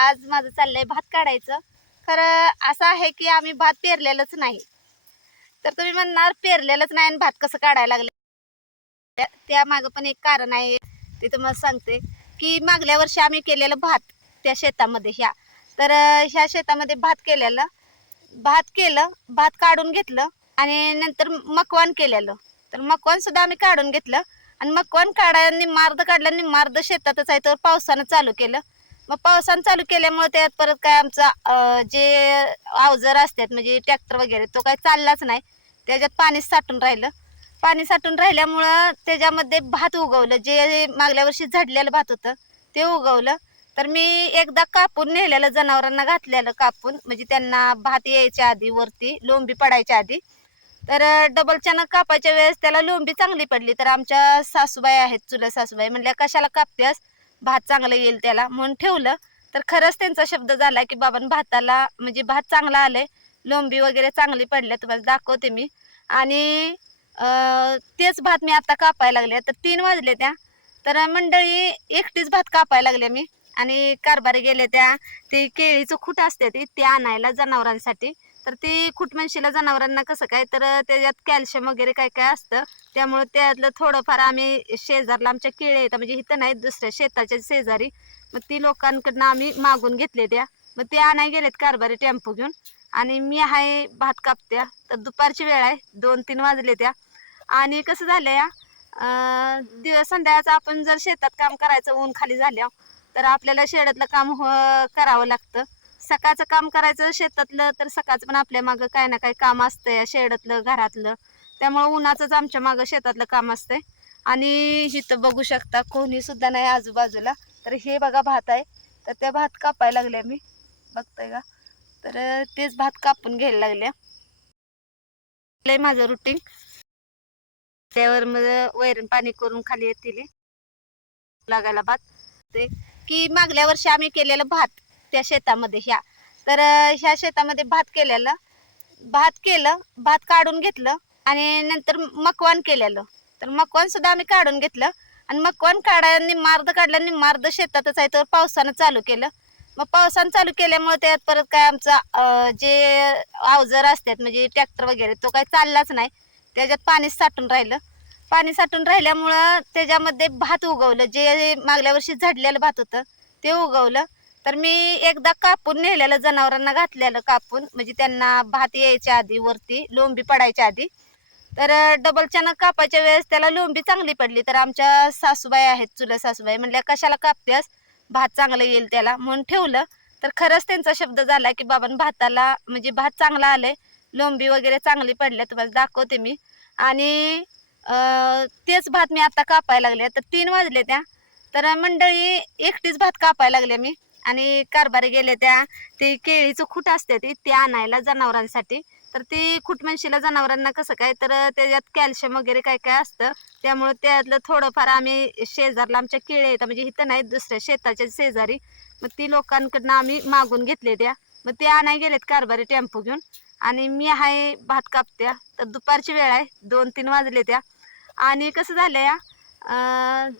आज माझं चाललंय भात काढायचं. खरं असं आहे की आम्ही भात पेरलेलंच नाही. तर तुम्ही म्हणणार पेरलेलंच नाही आणि भात कसं काढायला लागले? त्या- मागं पण एक कारण आहे ते तुम्हाला सांगते की मागल्या वर्षी आम्ही केलेलं भात त्या शेतामध्ये ह्या. तर ह्या शेतामध्ये भात केलेलं भात केलं भात काढून घेतलं आणि नंतर मकवान केलेलं. तर मकवान सुद्धा आम्ही काढून घेतलं आणि मकवान काढायला निम्मार्ध काढलं निम्मार्ध शेतातच आहे तर पावसानं चालू केलं. मग पावसानं चालू केल्यामुळे त्यात परत काय आमचा जे अवजार असतात म्हणजे ट्रॅक्टर वगैरे तो काय चाललाच नाही. त्याच्यात पाणी साठून राहिलं. पाणी साठून राहिल्यामुळं त्याच्यामध्ये भात उगवलं. जे मागल्या वर्षी झडलेलं भात होतं ते उगवलं. तर मी एकदा कापून नेलेलं जनावरांना घातलेलं कापून. म्हणजे त्यांना भात यायच्या आधी वरती लोंबी पडायच्या आधी. तर डबलच्यानं कापायच्या वेळेस त्याला लोंबी चांगली पडली. तर आमच्या सासूबाई आहेत चुलत सासूबाई म्हणल्या कशाला कापतेस? भात चांगलं येईल त्याला म्हणून ठेवलं. तर खरंच त्यांचा शब्द झाला की बाबा भाताला म्हणजे भात चांगला आलाय. लोंबी वगैरे चांगली पडल्या तुम्हाला दाखवते मी. आणि तेच भात मी आता कापायला लागले तर तीन वाजले त्या. तर मंडळी एकटीच भात कापायला लागले मी. आणि कारभारी गेले त्या. ते केळीचं खूट असते ती ते आणायला जनावरांसाठी. तर ती खुटमनशीला जनावरांना कसं काय तर त्याच्यात कॅल्शियम वगैरे काय काय असतं त्यामुळे त्यातलं थोडंफार आम्ही शेजारला आमच्या केळे येतात म्हणजे इथं नाही दुसऱ्या शेताच्या शेजारी मग ती लोकांकडनं आम्ही मागून घेतले त्या मग ते आणाय गेलेत कारभारी टेम्पो घेऊन आणि मी आहे भात कापत्या तर दुपारची वेळ आहे दोन तीन वाजले त्या आणि कसं झालं या दिवस संध्याकाळचं आपण जर शेतात काम करायचं ऊन खाली झाल्या तर आपल्याला शेडातलं काम हो करावं लागतं सकाळचं काम करायचं शेतातलं तर सकाळचं पण आपल्या मागं काय ना काय काम असतंय शेडातलं घरातलं. त्यामुळं उन्हाचंच आमच्या मागं शेतातलं काम असतंय. आणि इथं बघू शकता कोणी सुद्धा नाही आजूबाजूला. तर हे बघा भात आहे. तर त्या भात कापायला लागले मी. बघताय का? तर तेच भात कापून घ्यायला लागल्या. लय माझं रुटीन त्यावर मग वैरण पाणी करून खाली येतील. लागायला भात. ते की मागल्या वर्षी आम्ही केलेलं भात. त्या शेतामध्ये ह्या. तर ह्या शेतामध्ये भात केलेलं. भात केलं भात काढून घेतलं आणि नंतर मकवान केलेलं. तर मकवान सुद्धा आम्ही काढून घेतलं. आणि मकवान काढायला निम्मार्ध काढलं निम्मार्ध शेतातच आहे तर पावसानं चालू केलं. मग पावसानं चालू केल्यामुळे त्यात परत काय आमचा जे अवजार असतात म्हणजे ट्रॅक्टर वगैरे तो काय चाललाच नाही. त्याच्यात पाणी साठून राहिलं. पाणी साठून राहिल्यामुळं त्याच्यामध्ये भात उगवलं. जे मागल्या वर्षी झडलेलं भात होतं ते उगवलं. तर मी एकदा कापून नेलेलं जनावरांना घातलेलं कापून म्हणजे त्यांना भात यायच्या आधी वरती लोंबी पडायच्या आधी. तर डबलच्यानं कापायच्या वेळेस त्याला लोंबी चांगली पडली. तर आमच्या सासूबाई आहेत चुल्या सासूबाई म्हणल्या कशाला कापतेस? भात चांगलं येईल त्याला. म्हणून ठेवलं. तर खरंच त्यांचा शब्द झाला की बाबा भाताला म्हणजे भात चांगला आलाय. लोंबी वगैरे चांगली पडल्या तुम्हाला दाखवते मी. आणि तेच भात मी आता कापायला लागले. तर तीन वाजले त्या. तर मंडळी एकटीच भात कापायला लागले मी. आणि कारभारी गेले त्या ते केळीचं खूट असते ती ते आणायला जनावरांसाठी. तर ती खुटमनशीला जनावरांना कसं काय तर त्याच्यात कॅल्शियम वगैरे काय काय असतं त्यामुळे त्यातलं थोडंफार आम्ही शेजारला आमच्या केळे येतात म्हणजे इथं नाही दुसऱ्या शेताच्या शेजारी मग ती लोकांकडनं आम्ही मागून घेतले त्या. मग ते आणाय गेलेत कारभारी टेम्पो घेऊन. आणि मी आहे भात कापत्या तर दुपारची वेळ आहे दोन तीन वाजले त्या. आणि कसं झालं या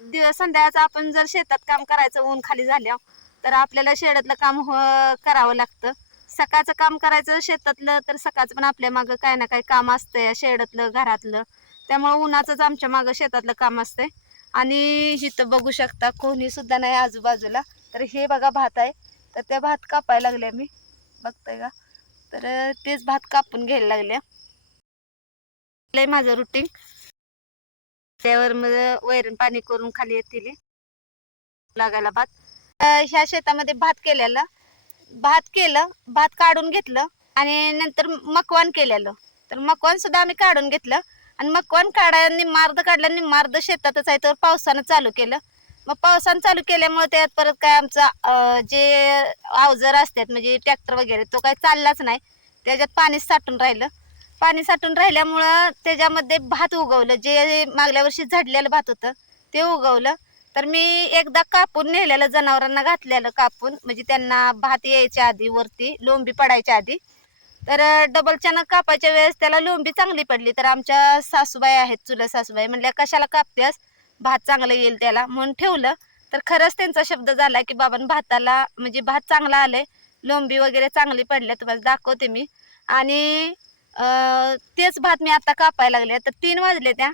दिवस संध्याकाळचं आपण जर शेतात काम करायचं ऊन खाली झाल्या तर आपल्याला शेडातलं काम हो करावं लागतं. सकाळचं काम करायचं शेतातलं तर सकाळचं पण आपल्या मागं काय ना काय काम असतंय शेडातलं घरातलं. त्यामुळं उन्हाचंच आमच्या मागं शेतातलं काम असतंय. आणि इथं बघू शकता कोणी सुद्धा नाही आजूबाजूला. तर हे बघा भात आहे. तर त्या भात कापायला लागल्या मी. बघताय का? तर तेच भात कापून घ्यायला लागल्या. लय माझं रुटीन त्यावर मग वैरण पाणी करून खाली येतील लागायला भात. ह्या शेतामध्ये भात केलेलं. भात केलं भात काढून घेतलं आणि नंतर मकवान केलेलं. तर मकवान सुद्धा आम्ही काढून घेतलं आणि मकवान काढायला निम्मार्ध काढलं निम्मार्ध शेतातच आहे तर पावसानं चालू केलं. मग पावसानं चालू केल्यामुळे त्यात परत काय आमचा जे अवजार असतात म्हणजे ट्रॅक्टर वगैरे तो काय चाललाच नाही. त्याच्यात पाणी साठून राहिलं. पाणी साठून राहिल्यामुळं त्याच्यामध्ये भात उगवलं. जे मागल्या वर्षी झडलेलं भात होतं ते उगवलं. तर मी एकदा कापून नेलेलं जनावरांना घातलेलं कापून म्हणजे त्यांना भात यायच्या आधी वरती लोंबी पडायच्या आधी. तर डबलच्यानं कापायच्या वेळेस त्याला लोंबी चांगली पडली. तर आमच्या सासूबाई आहेत चुलत सासूबाई म्हणल्या कशाला कापतेस? भात चांगलं येईल त्याला. म्हणून ठेवलं. तर खरंच त्यांचा शब्द झाला की बाबां भाताला म्हणजे भात चांगला आलाय. लोंबी वगैरे चांगली पडल्या तुम्हाला दाखवते मी. आणि तेच भात मी आता कापायला लागले. तर तीन वाजले त्या.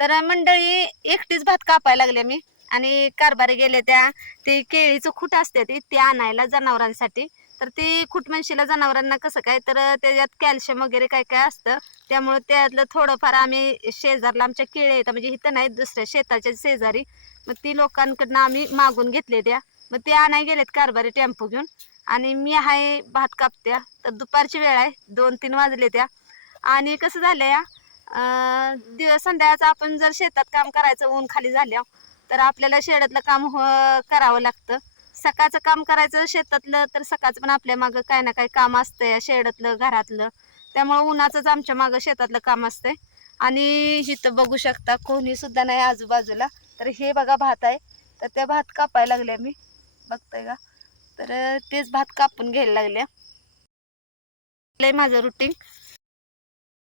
तर मंडळी एकटीच भात कापायला लागले मी. आणि कारभारी गेले त्या ते केळीचं खूट असते ती ते आणायला जनावरांसाठी. तर ती खुटमनशीला जनावरांना कसं काय तर त्याच्यात कॅल्शियम वगैरे काय काय असतं त्यामुळं त्यातलं थोडंफार आम्ही शेजारला आमच्या केळे येतात म्हणजे इथं नाही दुसऱ्या शेताच्या शेजारी मग ती लोकांकडनं आम्ही मागून घेतले त्या. मग ते आणाय गेलेत कारभारी टेम्पो घेऊन. आणि मी आहे भात कापत्या तर दुपारची वेळ आहे दोन तीन वाजले त्या. आणि कसं झालं या दिवस संध्याकाळचं आपण जर शेतात काम करायचं ऊन खाली झाल्या तर आपल्याला शेडातलं काम हो करावं लागतं. सकाळचं काम करायचं शेतातलं तर सकाळचं पण आपल्या मागं काय ना काय काम असतंय शेडातलं घरातलं. त्यामुळं उन्हाचंच आमच्या मागं शेतातलं काम असतंय. आणि इथं बघू शकता कोणी सुद्धा नाही आजूबाजूला. तर हे बघा भात आहे. तर ते भात कापायला लागले मी. बघताय का? तर तेच भात कापून घ्यायला लागले लय माझं रुटीन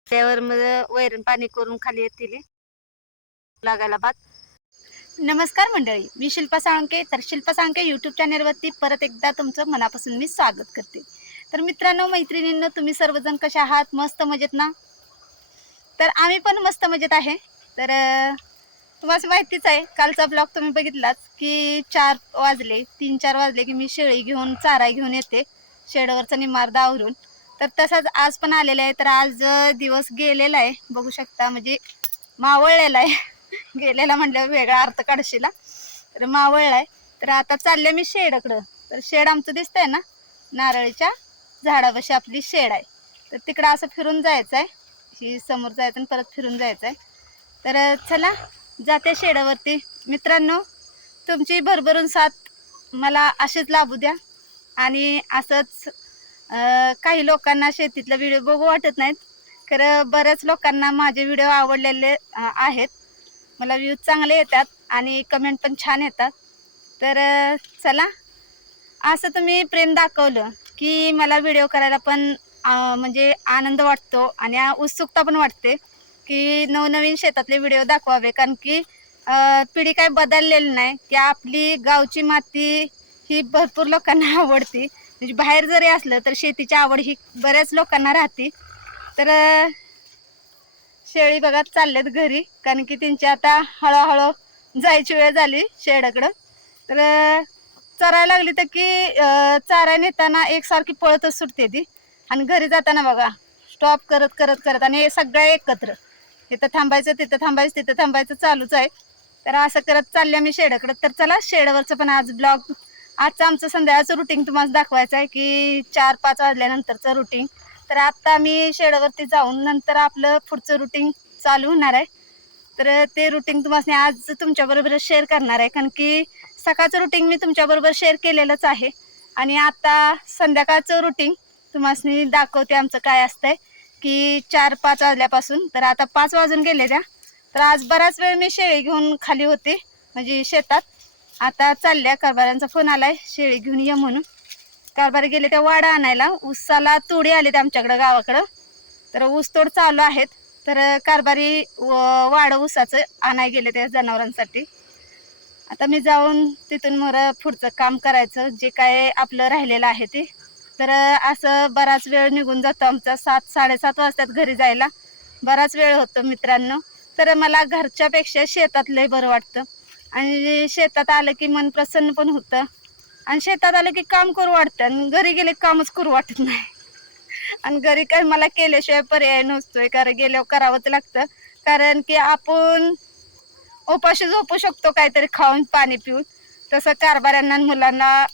त्यावर मग वैरण पाणी करून खाली येतील लागायला भात. नमस्कार मंडळी मी शिल्पा साळंके तर शिल्पा साळंके यूट्यूब चॅनेलवरती परत एकदा तुमचं मनापासून मी स्वागत करते. तर मित्रांनो मैत्रिणींनो तुम्ही सर्वजण कशा आहात? मस्त मजेत ना? तर आम्ही पण मस्त मजेत आहे. तर तुम्हाला माहितीच आहे कालचा ब्लॉग तुम्ही बघितलाच की चार वाजले तीन चार वाजले की मी शेळी घेऊन चारा घेऊन येते शेडवरचा निमार्द आवरून तर तसाच आज पण आलेला आहे तर आज दिवस गेलेला आहे बघू शकता म्हणजे मावळलेला आहे. गेलेला म्हटल्यावर वेगळा अर्थ काढशीला तर मावळला आहे. तर आता चालले मी शेडकडं. तर शेड आमचं दिसतंय ना? नारळीच्या झाडापाशी आपली शेड आहे. तर तिकडं असं फिरून जायचं आहे ही समोर जायचं आणि परत फिरून जायचं आहे तर चला जाते शेडावरती. मित्रांनो तुमची भरभरून साथ मला अशीच लाभू द्या. आणि असंच काही लोकांना शेतीतला व्हिडिओ बघू वाटत नाहीत. खरं बऱ्याच लोकांना माझे व्हिडिओ आवडलेले आहेत. मला व्ह्यूज चांगले येतात आणि कमेंट पण छान येतात. तर चला. असं तुम्ही प्रेम दाखवलं की मला व्हिडिओ करायला पण म्हणजे आनंद वाटतो आणि उत्सुकता पण वाटते की नवनवीन शेतातले व्हिडिओ दाखवावे. कारण की पिढी काय बदललेली नाही. की आपली गावची माती ही भरपूर लोकांना आवडती. म्हणजे बाहेर जरी असलं तर शेतीची आवड ही बऱ्याच लोकांना राहते. तर शेळी बघा चालल्यात घरी कारण की त्यांची आता हळूहळू जायची वेळ झाली शेळ्याकडं. तर चरायला लागली तर की चारा नेताना एकसारखी पळतच सुटते ती. आणि घरी जाताना बघा स्टॉप करत करत करत आणि हे सगळं एकत्र. इथं थांबायचं तिथं थांबायचं तिथं थांबायचं चालूच आहे. तर असं करत चालल्या मी शेड्याकडं तर चला शेडवरचं पण आज ब्लॉग आजचं आमचं संध्याकाळचं रुटीन तुम्हाला दाखवायचं आहे की चार पाच वाजल्यानंतरचं रुटीन तर आता मी शेडावरती जाऊन नंतर आपलं पुढचं रुटीन चालू होणार आहे. तर ते रुटीन तुम्हाला आज तुमच्याबरोबर शेअर करणार आहे. कारण की सकाळचं रुटीन मी तुमच्याबरोबर शेअर केलेलंच आहे. आणि आता संध्याकाळचं रुटीन तुम्हाला दाखवते आमचं काय असतंय. की चार पाच वाजल्यापासून तर आता पाच वाजून गेले त्या. तर आज बराच वेळ मी शेळी घेऊन खाली होते म्हणजे शेतात. आता चालल्या कारभाऱ्यांचा फोन आलाय शेळी घेऊन ये म्हणून. कारभारी गेले त्या वाडा आणायला. ऊसाला तोडी आले ते आमच्याकडं गावाकडं. तर ऊस तोड चालू आहेत. तर कारभारी व- वाडं ऊसाचं आणाय गेले त्या जनावरांसाठी. आता मी जाऊन तिथून मग पुढचं काम करायचं. जे काय आपलं राहिलेलं आहे ते. तर असं बराच वेळ निघून जातो आमचा. सात साडेसात वाजतात घरी जायला. बराच वेळ होतो मित्रांनो. तर मला घरच्यापेक्षा शेतात लय बरं वाटतं. आणि शेतात आलं की मन प्रसन्न पण होतं. आणि शेतात आलं की काम करू वाटतं. आणि घरी गेले कामच करू वाटत नाही. आणि घरी काय मला केल्याशिवाय पर्याय नसतोय. कारण गेल्यावर करावंच लागतं. कारण की आपण उपाशी झोपू शकतो काहीतरी खाऊन पाणी पिऊन. तसं कारभाऱ्यांना मुलांना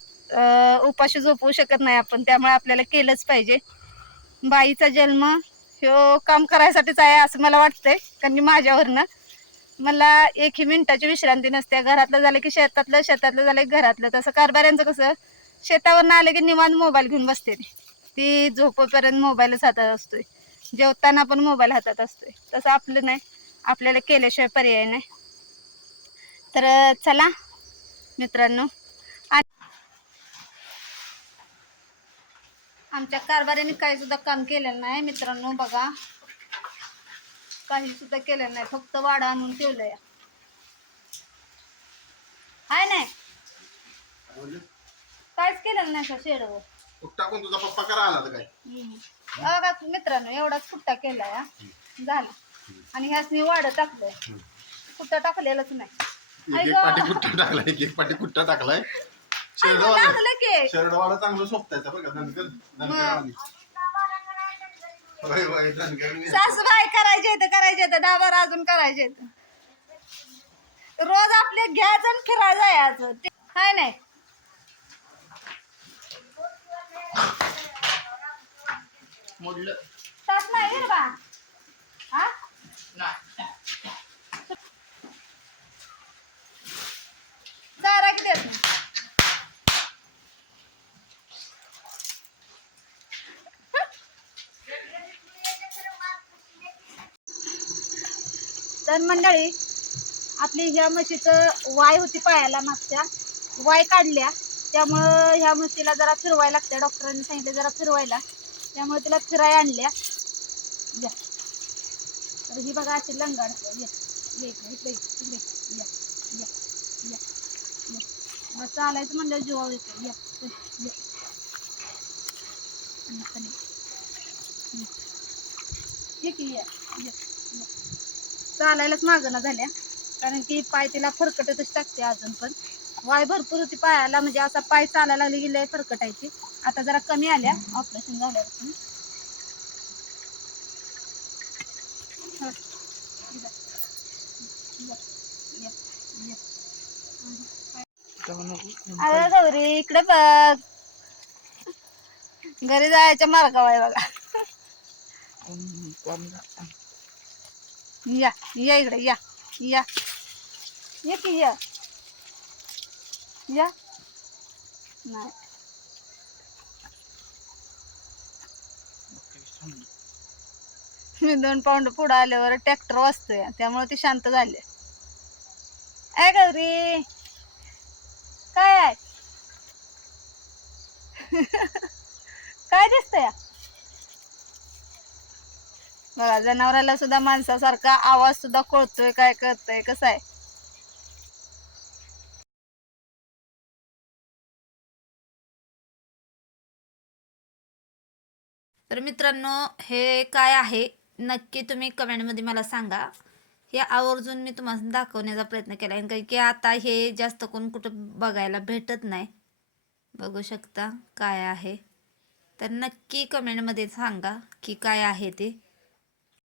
उपाशी झोपवू शकत नाही आपण. त्यामुळे आपल्याला केलंच पाहिजे. बाईचा जन्म ह्यो काम करायसाठीच आहे असं मला वाटतंय. कारण की माझ्यावरनं मला एकही मिनिटाची विश्रांती नसते. घरातलं झालं की शेतातलं शेतातलं झालं की घरातलं. तसं कारभाऱ्यांचं कसं शेतावरनं आलं की निवांत मोबाईल घेऊन बसते ती. झोपेपर्यंत मोबाईलच हातात असतोय. जेवताना पण मोबाईल हातात असतोय. तसं आपलं नाही. आपल्याला केल्याशिवाय पर्याय नाही. तर चला मित्रांनो. आमच्या कारभाऱ्याने काही सुद्धा काम केलेलं नाही मित्रांनो. बघा. काही सुद्धा केलेलं नाही फक्त वाडा आणून ठेवलंय. हाय नाही? म्हणजे? काहीच केलेलं नाही का शेडवर? कुठं टाकून तुझा पप्पा करा आला तर काय? बघा मित्रांनो एवढाच कुट्टा केलाय हा. झाला. आणि ह्याच मी वाढ टाकलंय कुट्टा टाकलेलंच नाही. एक एक पाठी कुट्टा टाकलाय एक एक पाठी कुट्टा टाकलाय? अगं, शेरडवाला लागलं की. शेरडवाला चांगलं सोपतायचं होय होय धनगरवाणी. सासूबाई करायचे तर करायचे तर डाबर अजून करायचे रोज आपले घ्यायचं आणि फिरायला जायचं ते हाय नाही. मोडलं. तास नाही रे बा हा चारा किती येत नाही तर मंडळी आपली ह्या म्हशीचं वाय होती पायाला मागच्या. वाय काढल्या. त्यामुळं ह्या म्हशीला जरा फिरवायला लागते डॉक्टरांनी सांगितलं जरा फिरवायला. त्यामुळे तिला फिराय आणल्या. या. तर ही बघा अशी लंगाड. ये. ये इकडे इकडे या. या. या. या. मग चालायचं म्हणलं जीवावर येतो या. या. आहे या. ये या. या. चालायलाच मागणं झाल्या. कारण की पाय तिला फरकटतच टाकते अजून पण. वाय भरपूर होती पायाला म्हणजे असा पाय चालायला लागली गेले फरकटायची. आता जरा कमी आल्या ऑपरेशन झाल्यापासून अरे गौरी इकडे बघ. घरी जायच्या मार्गावर आहे बघा. या या इकडे या या. ये की या. या. नाही. मी दोन पाऊंड पुढं आल्यावर ट्रॅक्टर वाजतोय त्यामुळे ते शांत झाले. ऐ गौरी. काय आहे? काय दिसतंय? बघा जनावराला सुद्धा माणसासारखा आवाज सुद्धा कळतोय काय करतोय कसं आहे? तर मित्रांनो हे काय आहे? नक्की तुम्ही कमेंटमध्ये मला सांगा. हे आवर्जून मी तुम्हाला दाखवण्याचा प्रयत्न केला आहे कारण की आता हे जास्त कोण कुठं बघायला भेटत नाही. बघू शकता काय आहे. तर नक्की कमेंटमध्ये सांगा की काय आहे ते.